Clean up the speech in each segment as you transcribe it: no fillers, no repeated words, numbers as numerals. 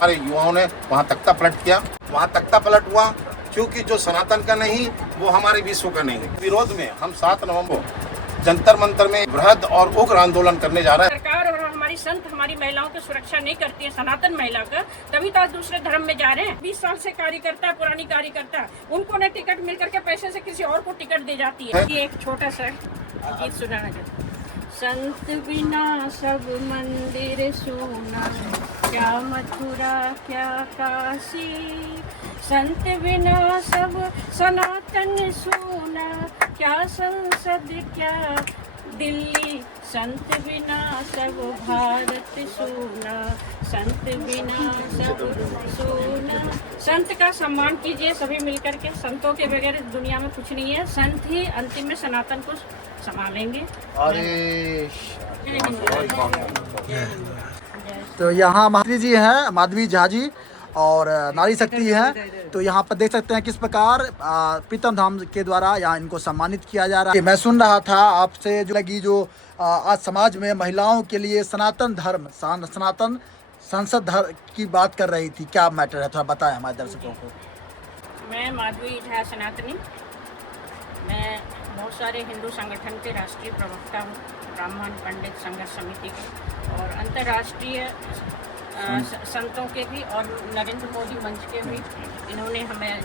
हमारे युवाओं ने वहाँ तख्ता पलट किया, वहाँ तख्ता पलट हुआ क्योंकि जो सनातन का नहीं वो हमारे विश्व का नहीं। विरोध में हम 7 नवंबर जंतर मंतर में वृहद और उग्र आंदोलन करने जा रहे हैं। सरकार और हमारी संत हमारी महिलाओं की सुरक्षा नहीं करती है, सनातन महिला का, तभी तो आज दूसरे धर्म में जा रहे हैं। 20 साल से कार्यकर्ता, पुरानी कार्यकर्ता, उनको न टिकट मिल करके पैसे से किसी और को टिकट दी जाती है। ये एक छोटा सा गीत सुनाना चाहता। संत बिना सब मंदिर सोना, क्या मथुरा क्या काशी, संत बिना सब सनातन सोना, क्या संसद क्या दिल्ली, संत बिना सब भारत सोना, संत बिना सब सोना। संत का सम्मान कीजिए सभी मिलकर के, संतों के बगैर दुनिया में कुछ नहीं है। संत ही अंतिम में सनातन को संभालेंगे। तो यहाँ माधवी जी हैं, माधवी झा जी, और नारी शक्ति है। तो यहाँ पर देख सकते हैं किस प्रकार प्रीतम धाम के द्वारा यहाँ इनको सम्मानित किया जा रहा है। मैं सुन रहा था आपसे जो लगी जो आज समाज में महिलाओं के लिए सनातन धर्म, सनातन संसद धर्म की बात कर रही थी, क्या मैटर है थोड़ा बताएं हमारे दर्शकों को। मैं माधवी झा सनातनी, मैं बहुत सारे हिंदू संगठन के राष्ट्रीय प्रवक्ता हूँ, ब्राह्मण पंडित संघर्ष समिति के, और अंतर्राष्ट्रीय संतों के भी, और नरेंद्र मोदी मंच के भी इन्होंने हमें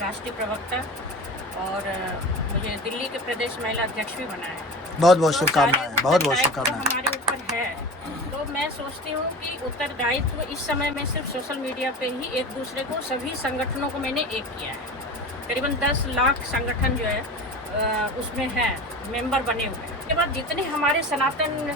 राष्ट्रीय प्रवक्ता और मुझे दिल्ली के प्रदेश महिला अध्यक्ष भी बनाया है। बहुत बहुत शुभकामनाएं, बहुत बहुत शुभकामनाएं। हमारे ऊपर है, तो मैं सोचती हूँ कि उत्तरदायित्व इस समय में सिर्फ सोशल मीडिया पे ही एक दूसरे को, सभी संगठनों को मैंने एक किया है। करीबन 10 लाख संगठन जो है उसमें है, मेंबर बने हुए हैं। उसके बाद जितने हमारे सनातन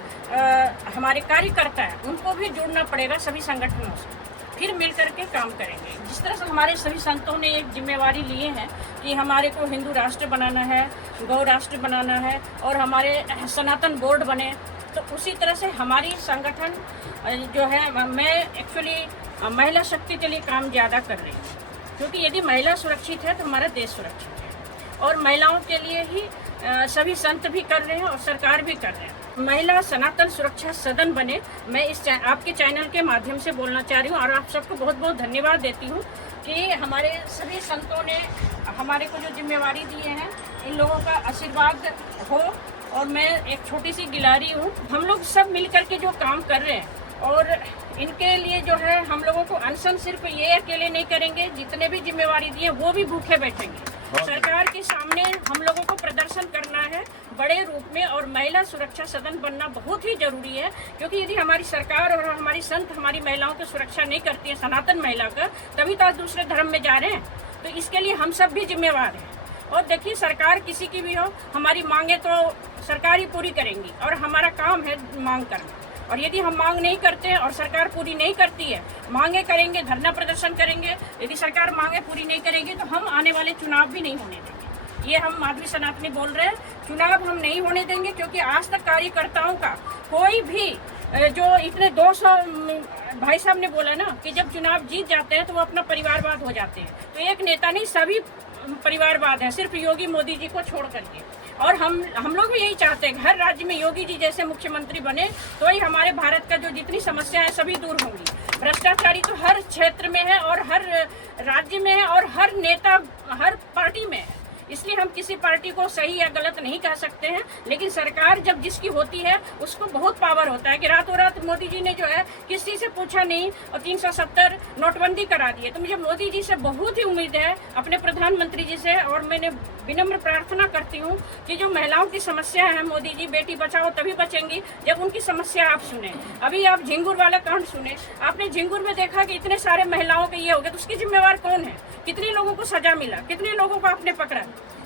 हमारे कार्यकर्ता हैं उनको भी जुड़ना पड़ेगा सभी संगठनों से, फिर मिल करके काम करेंगे। जिस तरह से हमारे सभी संतों ने एक जिम्मेवारी लिए हैं कि हमारे को हिंदू राष्ट्र बनाना है, गौ राष्ट्र बनाना है, और हमारे सनातन बोर्ड बने, तो उसी तरह से हमारी संगठन जो है, मैं एक्चुअली महिला शक्ति के लिए काम ज़्यादा कर रही हूँ, क्योंकि यदि महिला सुरक्षित है तो हमारा देश सुरक्षित है। और महिलाओं के लिए ही सभी संत भी कर रहे हैं और सरकार भी कर रहे हैं। महिला सनातन सुरक्षा सदन बने, मैं इस आपके चैनल के माध्यम से बोलना चाह रही हूँ, और आप सबको बहुत बहुत धन्यवाद देती हूँ कि हमारे सभी संतों ने हमारे को जो जिम्मेवारी दी है, इन लोगों का आशीर्वाद हो। और मैं एक छोटी सी गिलारी हूँ, हम लोग सब मिल कर के जो काम कर रहे हैं, और इनके लिए जो है हम लोगों को अनशन सिर्फ ये अकेले नहीं करेंगे, जितने भी जिम्मेवारी दी है वो भी भूखे बैठेंगे। सरकार के सामने हम लोगों को प्रदर्शन करना है बड़े रूप में, और महिला सुरक्षा सदन बनना बहुत ही जरूरी है, क्योंकि यदि हमारी सरकार और हमारी संत हमारी महिलाओं की सुरक्षा नहीं करती है, सनातन महिला का, तभी तो आज दूसरे धर्म में जा रहे हैं। तो इसके लिए हम सब भी जिम्मेवार हैं। और देखिए, सरकार किसी की भी हो, हमारी मांगे तो सरकार ही पूरी करेंगी, और हमारा काम है मांग करना। और यदि हम मांग नहीं करते हैं और सरकार पूरी नहीं करती है, मांगे करेंगे, धरना प्रदर्शन करेंगे, यदि सरकार मांगे पूरी नहीं करेगी तो हम आने वाले चुनाव भी नहीं होने देंगे। ये हम माधवी सनातनी बोल रहे हैं, चुनाव हम नहीं होने देंगे, क्योंकि आज तक कार्यकर्ताओं का कोई भी जो इतने 200 भाई साहब ने बोला ना कि जब चुनाव जीत जाते हैं तो वो अपना परिवारवाद हो जाते हैं, तो एक नेता नहीं, सभी परिवारवाद है, सिर्फ योगी मोदी जी को छोड़ करके। और हम लोग भी यही चाहते हैं, हर राज्य में योगी जी जैसे मुख्यमंत्री बने, तो ही हमारे भारत का जो जितनी समस्या है सभी दूर होंगी। भ्रष्टाचारी तो हर क्षेत्र में है, और हर राज्य में है, और हर नेता हर पार्टी में है। इसलिए हम किसी पार्टी को सही या गलत नहीं कह सकते हैं, लेकिन सरकार जब जिसकी होती है उसको बहुत पावर होता है कि रातों रात मोदी जी ने जो है किसी से पूछा नहीं और 370 नोटबंदी करा दी है। तो मुझे मोदी जी से बहुत ही उम्मीद है, अपने प्रधानमंत्री जी से, और मैंने विनम्र प्रार्थना करती हूँ कि जो महिलाओं की समस्या है, मोदी जी बेटी बचाओ तभी बचेंगी जब उनकी समस्या आप सुने। अभी आप झिंगुर वाला कांड सुने, आपने झिंगुर में देखा कि इतने सारे महिलाओं के ये हो गए, तो उसकी जिम्मेवार कौन है? कितने लोगों को सजा मिला, कितने लोगों को आपने पकड़ा?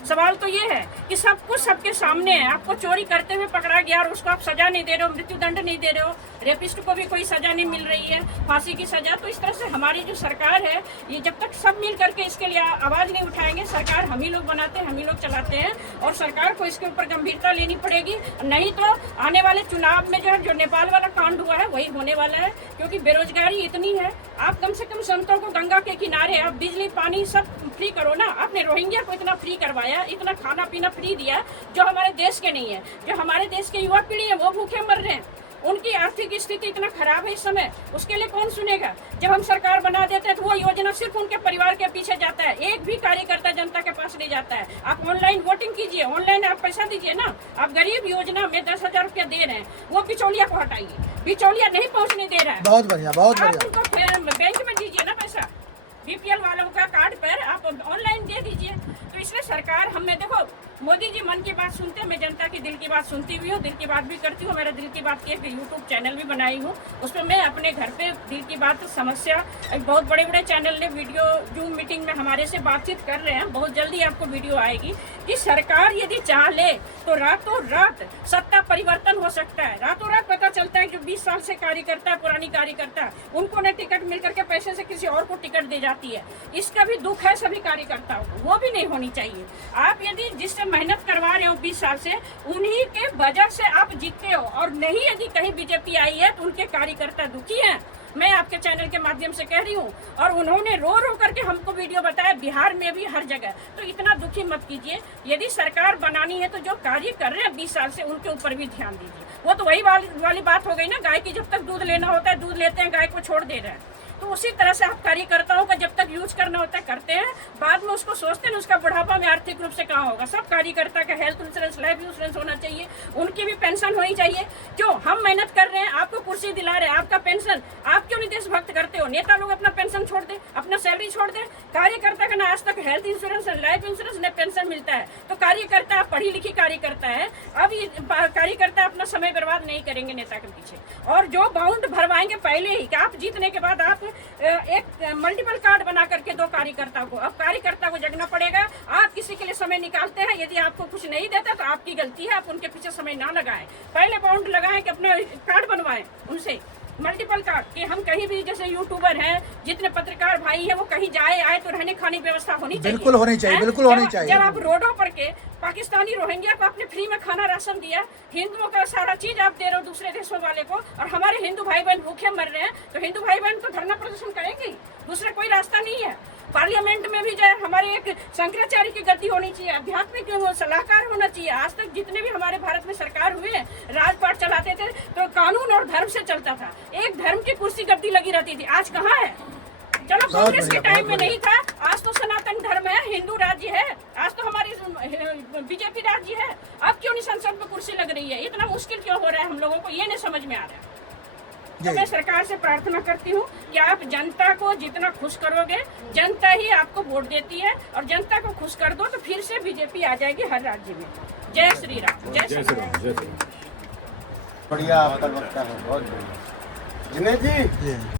सवाल तो ये है कि सब कुछ सबके सामने है, आपको चोरी करते हुए पकड़ा गया और उसको आप सजा नहीं दे रहे हो, मृत्युदंड नहीं दे रहे हो, रेपिस्ट को भी कोई सजा नहीं मिल रही है, फांसी की सजा। तो इस तरह से हमारी जो सरकार है, ये जब तक सब मिल करके इसके लिए आवाज नहीं उठाएंगे, सरकार हम ही लोग बनाते हैं, हम ही लोग चलाते हैं, और सरकार को इसके ऊपर गंभीरता लेनी पड़ेगी। नहीं तो आने वाले चुनाव में जो है, जो नेपाल वाला कांड हुआ है वही होने वाला है, क्योंकि बेरोजगारी इतनी है। आप कम से कम संतों को गंगा के किनारे आप बिजली पानी सब फ्री करो ना। आपने रोहिंग्या को इतना फ्री करवाया, इतना खाना पीना फ्री दिया, जो हमारे देश के नहीं है। जो हमारे देश के युवा पीढ़ी है वो भूखे मर रहे हैं, उनकी आर्थिक स्थिति इतना खराब है इस समय, उसके लिए कौन सुनेगा? जब हम सरकार बना देते हैं तो वो योजना सिर्फ उनके परिवार के पीछे जाता है, एक भी कार्यकर्ता जनता के पास नहीं जाता है। आप ऑनलाइन वोटिंग कीजिए, ऑनलाइन आप पैसा दीजिए ना। आप गरीब योजना में 10,000 रुपया दे रहे हैं, वो बिचौलिया को हटाइए, बिचौलिया नहीं पहुंचने दे रहा है। बहुत बढ़िया, बहुत आप बढ़िया। उनको बैंक में दीजिए ना पैसा, बीपीएल वालों का कार्ड पर आप ऑनलाइन दे दीजिए। तो इसलिए सरकार हमें देखो, मोदी जी मन की बात सुनते हैं, मैं जनता की दिल की बात सुनती हुई हूँ, दिल की बात भी करती हूँ। मेरा दिल की बात की एक यूट्यूब चैनल भी बनाई हूँ, उसमें मैं अपने घर पे दिल की बात समस्या, एक बहुत बड़े बड़े चैनल ने वीडियो जूम मीटिंग में हमारे से बातचीत कर रहे हैं। बहुत जल्दी आपको वीडियो आएगी कि सरकार यदि चाह ले तो रातों रात सत्ता परिवर्तन हो सकता है। रातों रात पता चलता है जो 20 साल से कार्यकर्ता, पुरानी कार्यकर्ता, उनको न टिकट मिल करके पैसे से किसी और को टिकट दे जाती है। इसका भी दुख है सभी कार्यकर्ताओं को, वो भी नहीं होनी चाहिए। आप यदि जिससे मेहनत करवा रहे हो 20 साल से, उन्हीं के वजह से आप जीतते हो, और नहीं यदि कहीं बीजेपी आई है तो उनके कार्यकर्ता दुखी हैं। मैं आपके चैनल के माध्यम से कह रही हूँ, और उन्होंने रो रो करके हमको वीडियो बताया, बिहार में भी हर जगह। तो इतना दुखी मत कीजिए। यदि सरकार बनानी है तो जो कार्य कर रहे हैं 20 साल से, उनके ऊपर भी ध्यान दीजिए। वो तो वही वाली बात हो गई ना, गाय की जब तक दूध लेना होता है दूध लेते हैं, गाय को छोड़ दे रहे हैं। तो उसी तरह से आप कार्यकर्ताओं का जब तक यूज करना होता है करते हैं, बाद में उसको सोचते हैं उसका बुढ़ापा में आर्थिक रूप से कहाँ होगा। सब कार्यकर्ता का हेल्थ इंश्योरेंस, लाइफ इंश्योरेंस होना चाहिए, उनकी भी पेंशन होनी चाहिए। क्यों हम मेहनत कर रहे हैं, आपको कुर्सी दिला रहे हैं, आपका पेंशन, आप क्यों नहीं देशभक्त करते हो? नेता लोग अपना पेंशन छोड़ दे, अपना सैलरी छोड़ दे। कार्यकर्ता का ना आज तक हेल्थ इंश्योरेंस, लाइफ इंश्योरेंस, न पेंशन मिलता है। तो कार्यकर्ता पढ़ी लिखी कार्यकर्ता है, अब ये कार्यकर्ता अपना समय बर्बाद नहीं करेंगे नेता के पीछे। और जो बाउंड भरवाएंगे पहले ही कि आप जीतने के बाद आप एक मल्टीपल कार्ड बना करके दो कार्यकर्ता को, अब कार्यकर्ता को जगना पड़ेगा। आप किसी के लिए समय निकालते हैं, यदि आपको कुछ नहीं देता तो आपकी गलती है, आप उनके पीछे समय ना लगाएं। पहले बाउंड लगाएं कि अपना कार्ड बनवाएं उनसे, मल्टीपल कार्ड, कि हम कहीं भी, जैसे यूट्यूबर हैं, जितने पत्रकार भाई हैं, वो कहीं जाए आए तो रहने खाने की व्यवस्था होनी चाहिए। बिल्कुल होनी चाहिए, बिल्कुल होनी चाहिए। जब आप रोडों पर के पाकिस्तानी रोहिंग्या को आपने फ्री में खाना राशन दिया, हिंदुओं का सारा चीज आप दे रहे हो दूसरे देशों वाले को, और हमारे हिंदू भाई बहन भूखे मर रहे हैं, तो हिंदू भाई बहन तो धरना प्रदर्शन करेंगे, दूसरा कोई रास्ता नहीं है। पार्लियामेंट में भी जो है हमारे एक शंकराचार्य की गद्दी होनी चाहिए, आध्यात्मिक सलाहकार होना चाहिए। आज तक जितने भी हमारे भारत में सरकार हुए हैं, राजपाट चलाते थे तो कानून और धर्म से चलता था, एक धर्म की कुर्सी गद्दी लगी रहती थी। आज कहाँ है? चलो कांग्रेस के टाइम में नहीं था, आज तो सनातन धर्म है, हिंदू राज्य है, आज तो हमारी बीजेपी राज्य है। अब क्यों नहीं संसद में कुर्सी लग रही है? इतना मुश्किल क्यों हो रहा है हम लोगों को, ये नहीं समझ में आ रहा है। तो मैं सरकार से प्रार्थना करती हूँ कि आप जनता को जितना खुश करोगे, जनता ही आपको वोट देती है, और जनता को खुश कर दो तो फिर से बीजेपी आ जाएगी हर राज्य में। जय श्री राम, जय श्री राम। बढ़िया आपका वक्ता है, बहुत बढ़िया। जिनेश जी